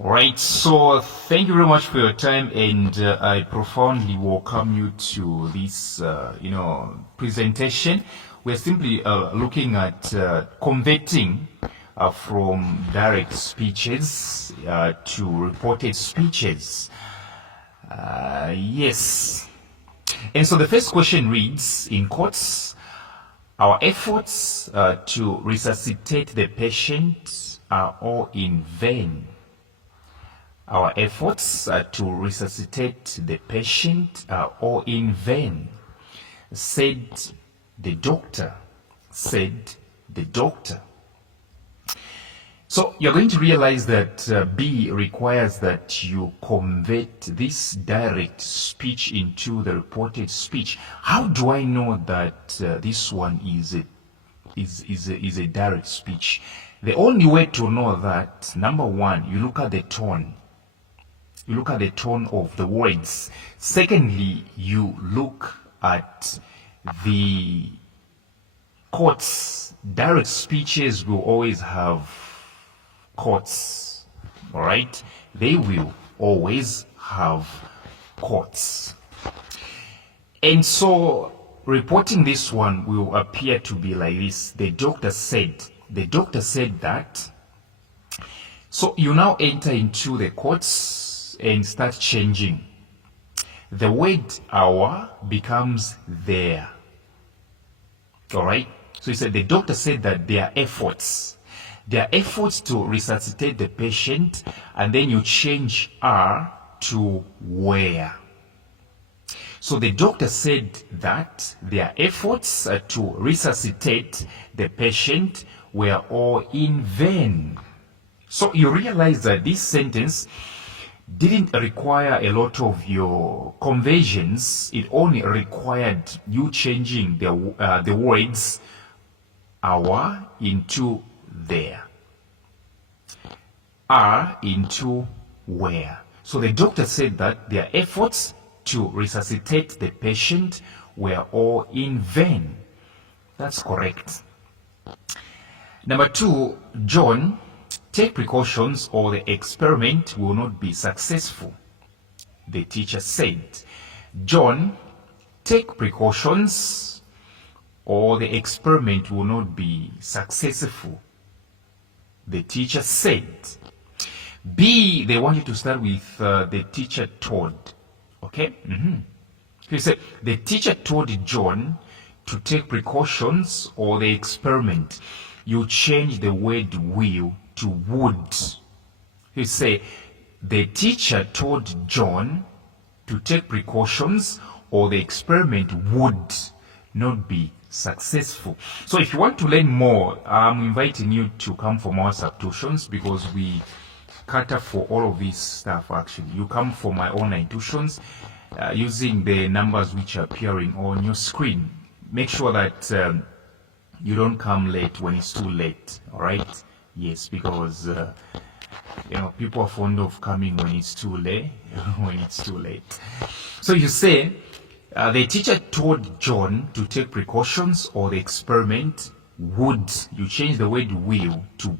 Right, so thank you very much for your time, and I profoundly welcome you to this, presentation. We're simply looking at converting from direct speeches to reported speeches. Yes. And so the first question reads, in quotes, our efforts to resuscitate the patient are all in vain. Our efforts to resuscitate the patient are all in vain, said the doctor. So you're going to realize that B requires that you convert this direct speech into the reported speech. How do I know that this one is a direct speech? The only way to know that, number one, you look at the tone. You look at the tone of the words. Secondly, you look at the quotes. Direct speeches will always have quotes. All right? They will always have quotes. And so reporting this one will appear to be like this. The doctor said that. So you now enter into the quotes and start changing. The word our becomes there. All right? So he said, the doctor said that their efforts to resuscitate the patient, and then you change are to where. So the doctor said that their efforts to resuscitate the patient were all in vain. So you realize that this sentence didn't require a lot of your conversions. It only required you changing the words our into there, are into where. So the doctor said that their efforts to resuscitate the patient were all in vain. That's correct. Number two, John, take precautions or the experiment will not be successful. The teacher said, John, take precautions or the experiment will not be successful. The teacher said. B, they want you to start with the teacher told. Okay? He said, the teacher told John to take precautions or the experiment. You change the word will to would. He say, the teacher told John to take precautions or the experiment would not be successful. So if you want to learn more, I'm inviting you to come for more subtuitions, because we cater for all of this stuff actually. You come for my online tuitions using the numbers which are appearing on your screen. Make sure that you don't come late when it's too late, all right? Yes, because people are fond of coming when it's too late. So you say, the teacher told John to take precautions or the experiment would. You change the word will to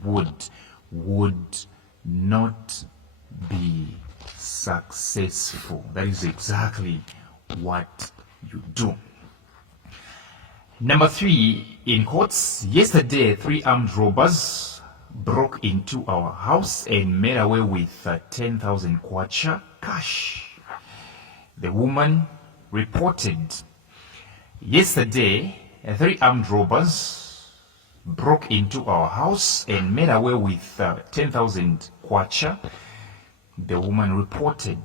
would not be successful. That is exactly what you do. Number three, in quotes, yesterday 3 armed robbers broke into our house and made away with 10,000 kwacha cash. The woman reported, yesterday 3 armed robbers broke into our house and made away with 10,000 kwacha. The woman reported.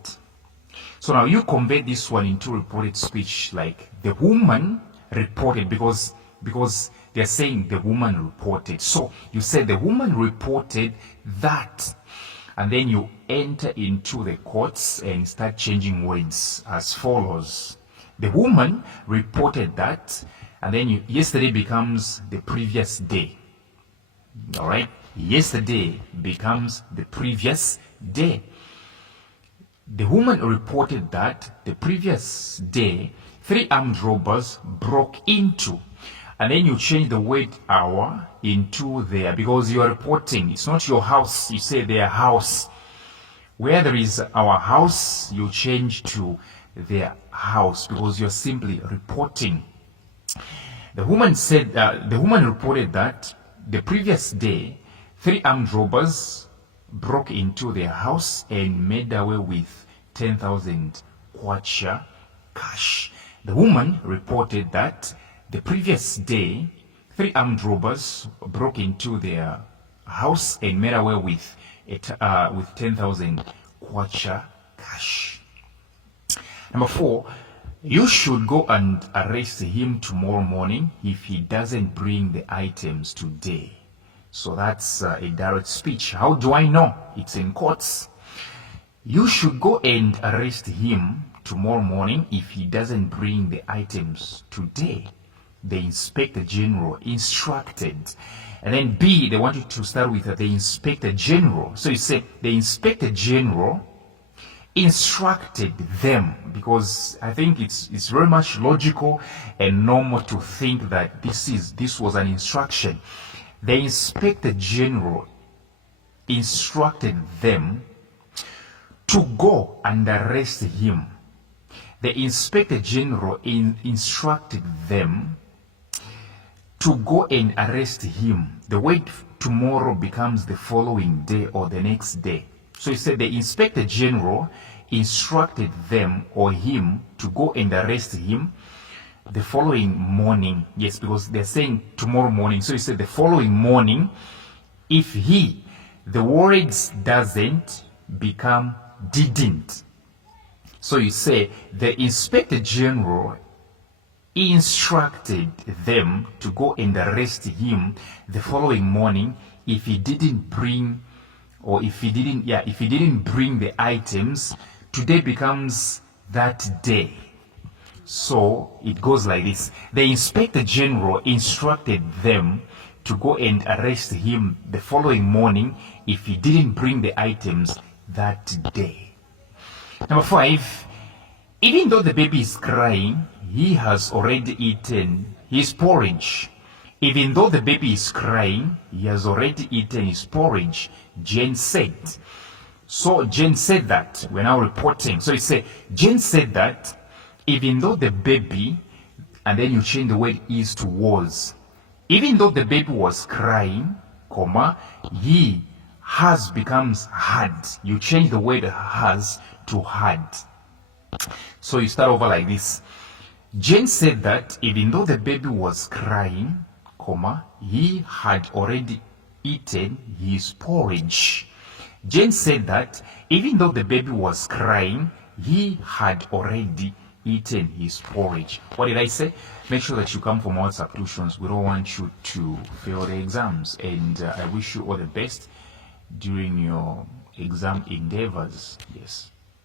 So now you convert this one into reported speech, like the woman reported, because they're saying the woman reported. So you say the woman reported that, and then you enter into the quotes and start changing words as follows. The woman reported that, and then yesterday becomes the previous day. All right? Yesterday becomes the previous day. The woman reported that the previous day 3 armed robbers broke into, and then you change the word our into there, because you are reporting. It's not your house. You say their house. Where there is our house, you change to their house because you're simply reporting. The woman said, the woman reported that the previous day, 3 armed robbers broke into their house and made away with 10,000 kwacha cash. The woman reported that the previous day, 3 armed robbers broke into their house and made away with 10,000 kwacha cash. Number 4, you should go and arrest him tomorrow morning if he doesn't bring the items today. So that's a direct speech. How do I know? It's in courts. You should go and arrest him tomorrow morning if he doesn't bring the items today. The Inspector General instructed. And then B, they want you to start with the Inspector General. So you say the Inspector General instructed them, because I think it's very much logical and normal to think that this was an instruction. The Inspector General instructed them to go and arrest him. The Inspector General instructed them to go and arrest him. The word tomorrow becomes the following day or the next day. So he said the Inspector General instructed them or him to go and arrest him the following morning. Yes, because they're saying tomorrow morning. So he said the following morning, if the words doesn't become didn't. So you say the Inspector General instructed them to go and arrest him the following morning if he didn't bring, or if he didn't bring the items. Today becomes that day. So it goes like this. The Inspector General instructed them to go and arrest him the following morning if he didn't bring the items that day. Number 5, even though the baby is crying, he has already eaten his porridge. Even though the baby is crying, he has already eaten his porridge, Jane said. So Jane said that, we're now reporting. So it said, Jane said that, even though the baby, and then you change the word is to was. Even though the baby was crying, comma, he has becomes had. You change the word has to had. So you start over like this. Jane said that even though the baby was crying, comma, he had already eaten his porridge. Jane said that even though the baby was crying, he had already eaten his porridge. What did I say? Make sure that you come for more substitutions. We don't want you to fail the exams. And I wish you all the best during your exam endeavors. Yes.